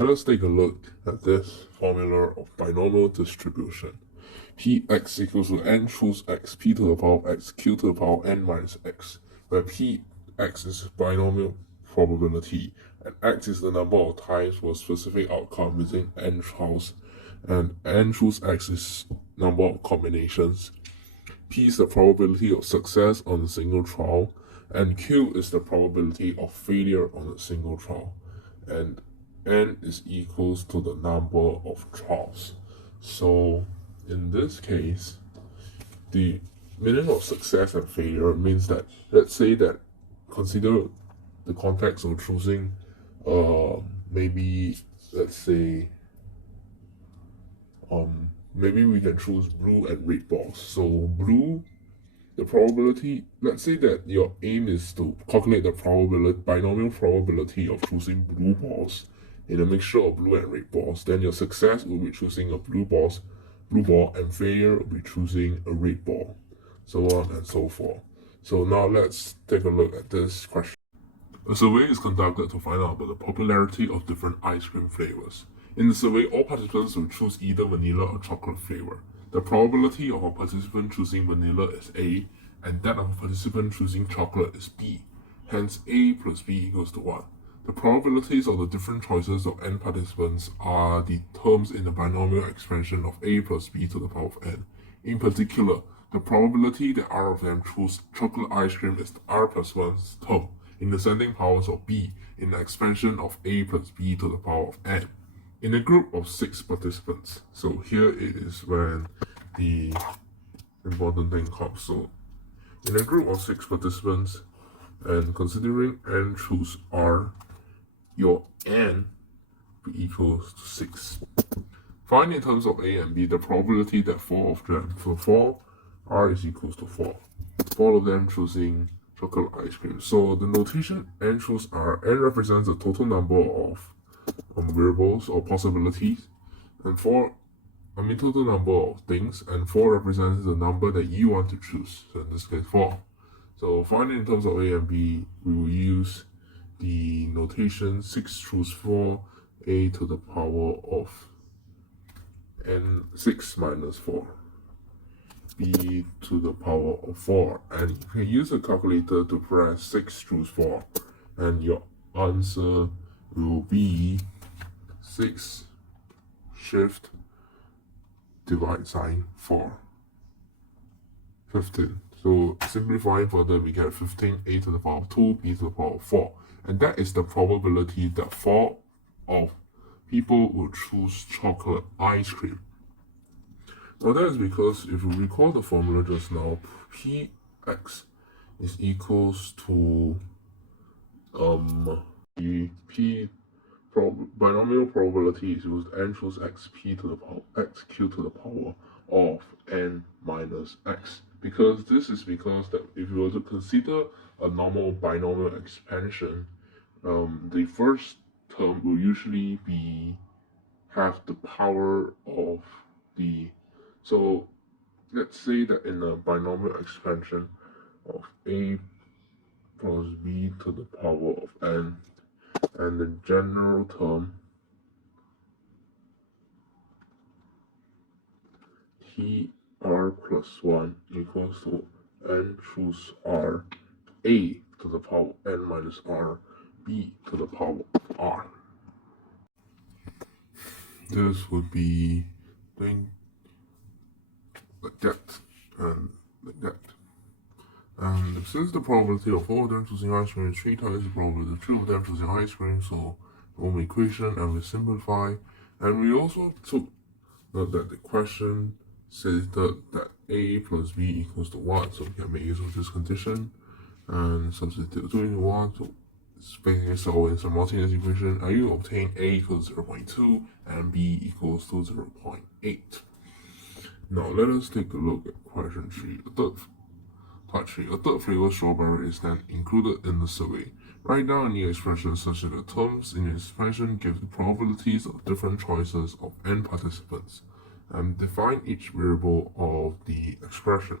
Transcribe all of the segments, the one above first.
Let us take a look at this formula of binomial distribution. Px equals to n choose x, p to the power of x, q to the power of n minus x, where px is binomial probability, and x is the number of times for a specific outcome within n trials, and n choose x is number of combinations. P is the probability of success on a single trial, and Q is the probability of failure on a single trial, and N is equals to the number of trials. So in this case, the meaning of success and failure means that, let's say that, consider the context of choosing maybe, let's say, maybe we can choose blue and red balls. So blue, the probability, let's say that your aim is to calculate the binomial probability of choosing blue balls in a mixture of blue and red balls. Then your success will be choosing a blue ball, and failure will be choosing a red ball, so on and so forth. So now let's take a look at this question. A survey is conducted to find out about the popularity of different ice cream flavors. In the survey, all participants will choose either vanilla or chocolate flavor. The probability of a participant choosing vanilla is A, and that of a participant choosing chocolate is B. Hence, A plus B equals to 1. The probabilities of the different choices of n participants are the terms in the binomial expansion of A plus B to the power of n. In particular, the probability that R of them choose chocolate ice cream is the R plus 1 term in the ascending powers of B in the expansion of A plus B to the power of n. In a group of 6 participants, so here it is when the important thing comes. So in a group of 6 participants, and considering n choose R, your n equals to 6. Find in terms of A and B the probability that 4 of them, for 4, R is equals to 4. 4 of them choosing chocolate ice cream. So the notation n choose R, n represents the total number of variables or possibilities, and total number of things, and 4 represents the number that you want to choose. So in this case, 4. So finding in terms of A and B, we will use the notation 6 choose 4, A to the power of n 6 minus 4, B to the power of 4. And you can use a calculator to press 6 choose 4, and your answer will be 6 shift divide sign 4, 15. So simplifying further, we get 15 A to the power of 2, B to the power of 4. And that is the probability that 4 of people will choose chocolate ice cream. Now that is because, if you recall the formula just now, Px is equals to the binomial probability is equals to n choose xp to the power xq to the power of n minus x. Because that if you were to consider a normal binomial expansion, the first term will usually have the power of the. So let's say that in a binomial expansion of a plus b to the power of n, and the general term tr plus 1 equals to n choose r, a to the power of n minus r, b to the power of r. This would be doing like that and like that. And since the probability of 4 of them choosing ice cream is 3 times the probability of 2 of them choosing ice cream, so home equation, and we simplify. And we also took note that the question says that A plus B equals to 1, so we can make use of this condition and substitute doing 1 to basically solve in simultaneous equation, and you obtain A equals 0.2 and B equals to 0.8. Now let us take a look at question 3. A third flavor strawberry is then included in the survey. Write down any expressions such that the terms in the expression give the probabilities of different choices of n participants, and define each variable of the expression.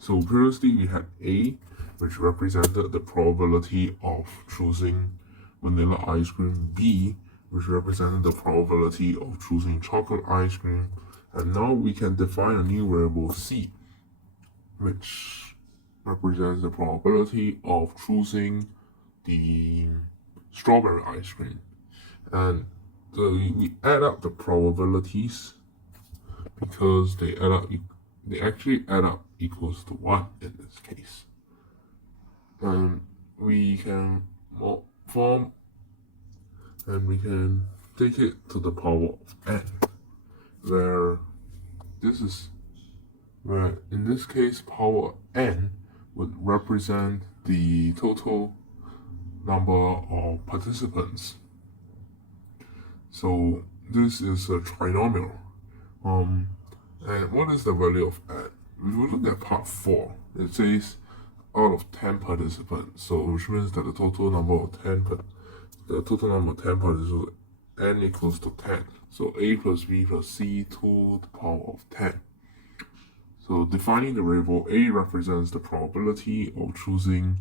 So previously we had A, which represented the probability of choosing vanilla ice cream, B, which represented the probability of choosing chocolate ice cream. And now we can define a new variable C, which represents the probability of choosing the strawberry ice cream. And we add up the probabilities because they actually add up equals to 1 in this case. And we can form, and we can take it to the power of n, where in this case power n would represent the total number of participants. So this is a trinomial. And what is the value of n? If we look at part 4, it says out of 10 participants, so which means that the total number of 10 participants, n equals to 10. So a plus b plus c to the power of 10. So defining the variable, a represents the probability of choosing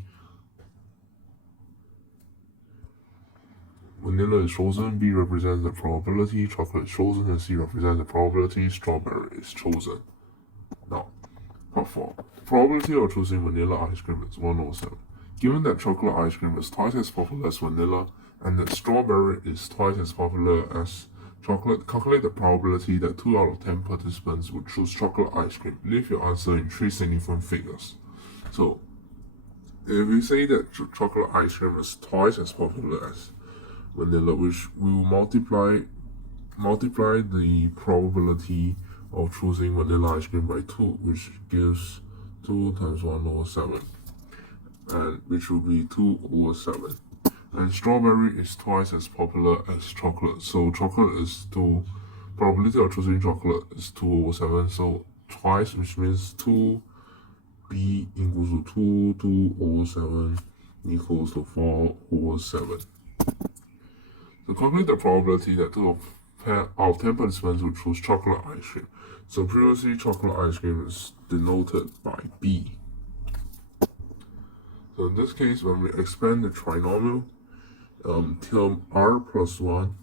vanilla is chosen, b represents the probability chocolate is chosen, and c represents the probability strawberry is chosen. Now, part 4. The probability of choosing vanilla ice cream is 1/7. Given that chocolate ice cream is twice as popular as vanilla, and that strawberry is twice as popular as chocolate, calculate the probability that 2 out of 10 participants would choose chocolate ice cream. Leave your answer in 3 significant figures. So, if we say that chocolate ice cream is twice as popular as vanilla, which we will multiply the probability of choosing vanilla ice cream by 2, which gives 2 times 1/7, and which will be 2/7. And strawberry is twice as popular as chocolate, so probability of choosing chocolate is 2/7, so twice, which means 2b equals to 2/7 equals to 4/7. So calculate the probability that 2 out of 10 participants would choose chocolate ice cream. So previously, chocolate ice cream is denoted by B. So in this case, when we expand the trinomial, term r plus 1,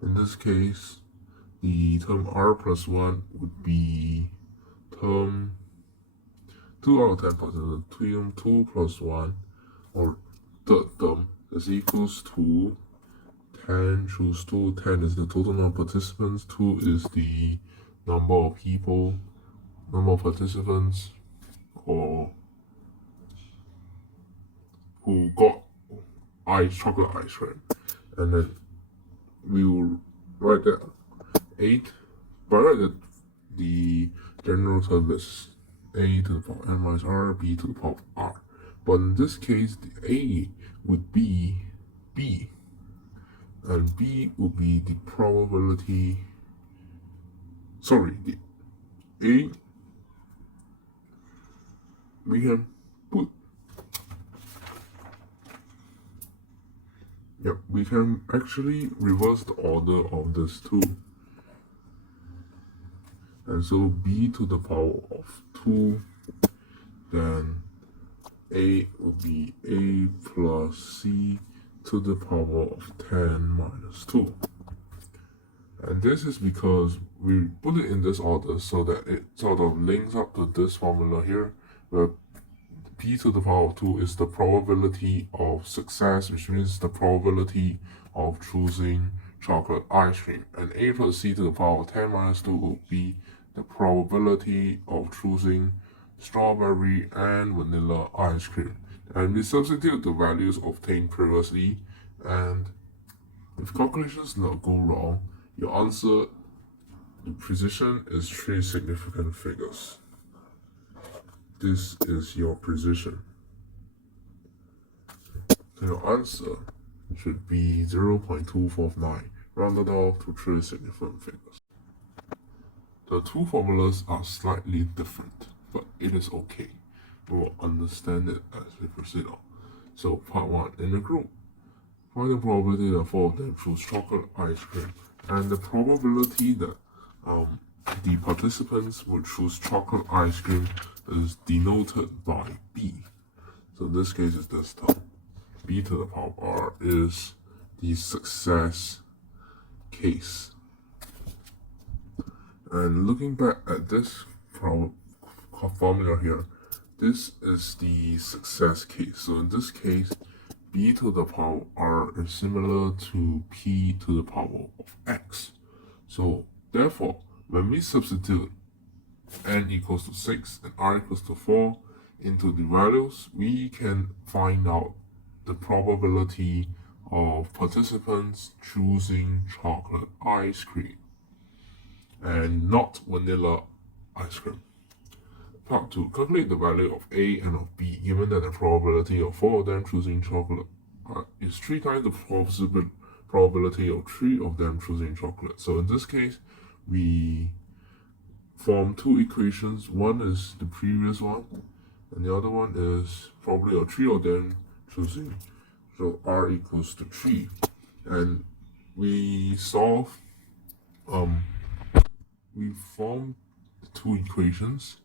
in this case, the term r plus 1 would be term 2 out of 10 participants, term 2 plus 1, or third term, is equals to 10 choose 2. 10 is the total number of participants. 2 is the number of participants or who got chocolate ice cream. And then we will write that 8, but write that the general term is a to the power n minus r, b to the power of r. But in this case, the a would be b. And b will be the probability, the a, we can put, we can actually reverse the order of this 2. And so b to the power of 2, then a will be a plus c to the power of 10 minus 2. And this is because we put it in this order so that it sort of links up to this formula here, where p to the power of 2 is the probability of success, which means the probability of choosing chocolate ice cream. And a plus c to the power of 10 minus 2 will be the probability of choosing strawberry and vanilla ice cream. And we substitute the values obtained previously, and if calculations not go wrong, your answer, the precision is 3 significant figures. This is your precision. So your answer should be 0.249, rounded off to 3 significant figures. The 2 formulas are slightly different, but it is okay. We will understand it as we proceed on. So part 1, in the group, find the probability that 4 of them choose chocolate ice cream, and the probability that the participants will choose chocolate ice cream is denoted by b. So in this case is this term. B to the power of r is the success case. And looking back at this formula here, this is the success case. So in this case, b to the power r is similar to p to the power of x. So therefore, when we substitute n equals to 6 and r equals to 4 into the values, we can find out the probability of participants choosing chocolate ice cream and not vanilla ice cream. Part 2. Calculate the value of A and of B given that the probability of 4 of them choosing chocolate is 3 times the possible probability of 3 of them choosing chocolate. So in this case, we form 2 equations. One is the previous one, and the other one is probably of 3 of them choosing. So r equals to 3. And we solve, we form 2 equations.